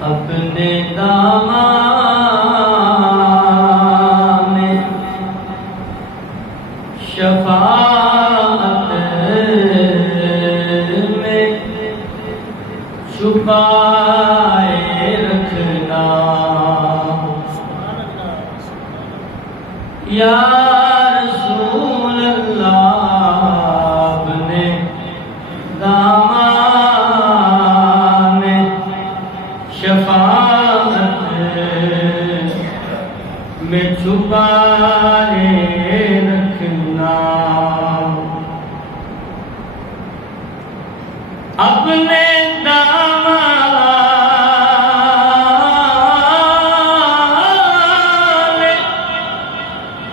اپنے دامان میں شفاعت میں چھپائے رکھنا یا رسول اللہ اپنے دامان میں شفاعت میں چھپائے رکھنا اپنے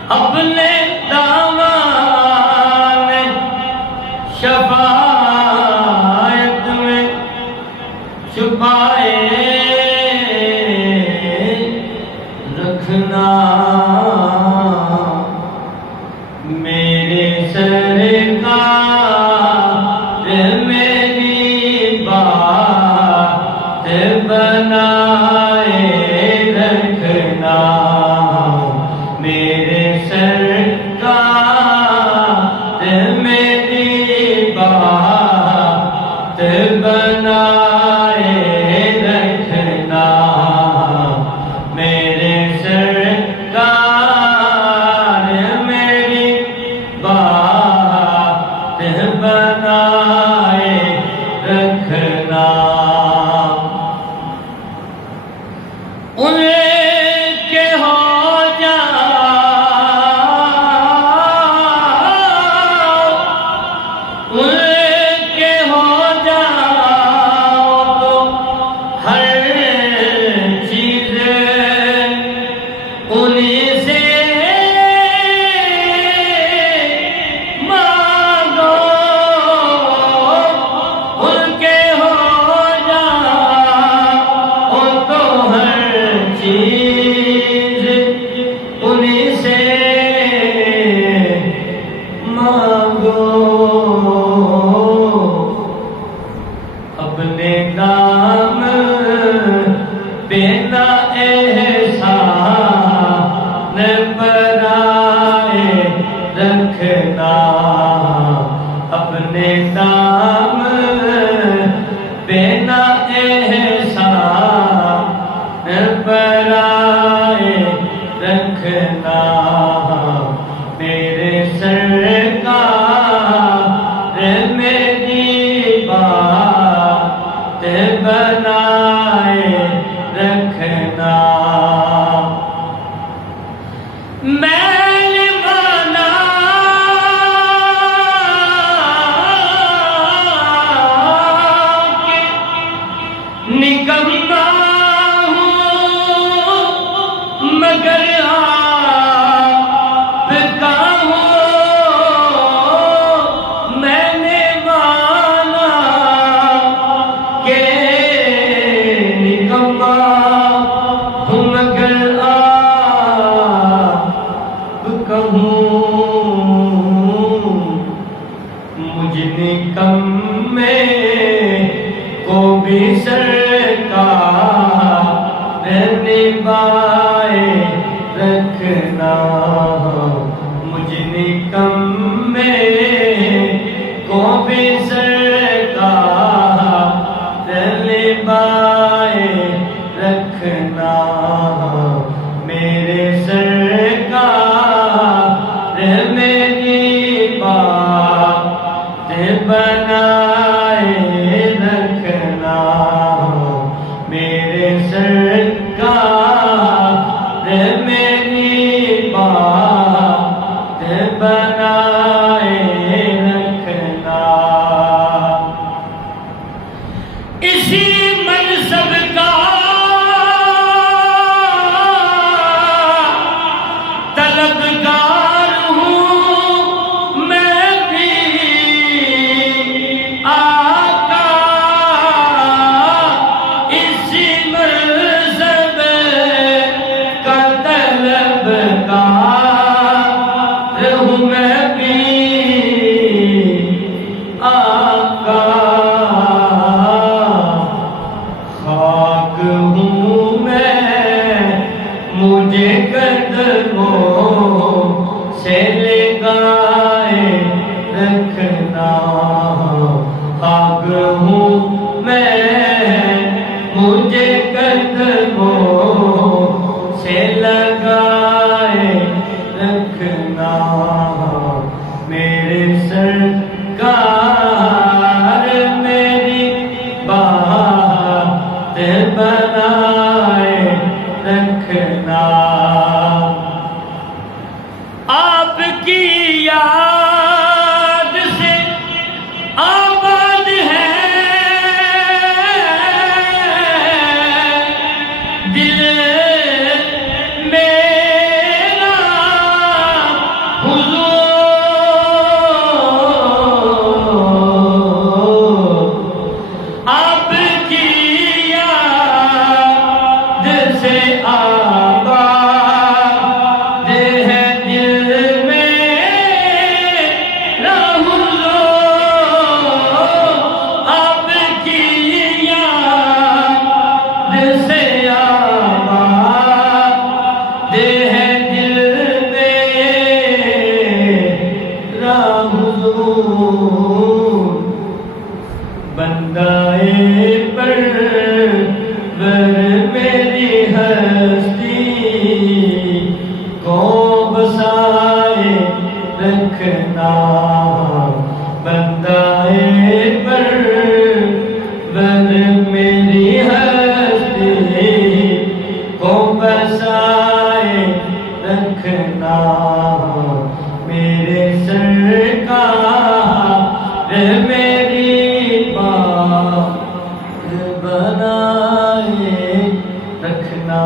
اپنے دامان میں شفاعت میں چھپائے رکھنا میرے سرکار میری بات بنائے رکھنا میرے سرکار میری بات بنائے رکھنا میرے سرکار میری بات بنائے رکھنا اپنے نام پہ نہ احسان برائے رکھنا اپنے نام پہ نہ احسان برائے رکھنا میرے سرکار میری بات بنائے رکھنا میں بنا کے نکمہ ہوں مگر آپ کا ہوں میں نے مانا کہ نکمہ ہوں مگر آپ کا ہوں مجھ نکمے کو بھی سرکار نبھائے رکھنا ہوں میں مجھے قدموں سے لگائے رکھنا خاک ہوں میں مجھے قدموں سے لگائے رکھنا میرے سرکار میری بات بنائے رکھنا آپ کی یاد سے آباد ہے دل میرا حضور آپ کی یاد سے آباد ہے دل میرا حضور آپ کی یاد سے آباد ہے دل میرا حضور بندائے پرور میری ہستی کو بسائے رکھنا بندائے پرور میری ہستی کو بسائے رکھنا میرے سرکار میری بات بنائے رکھنا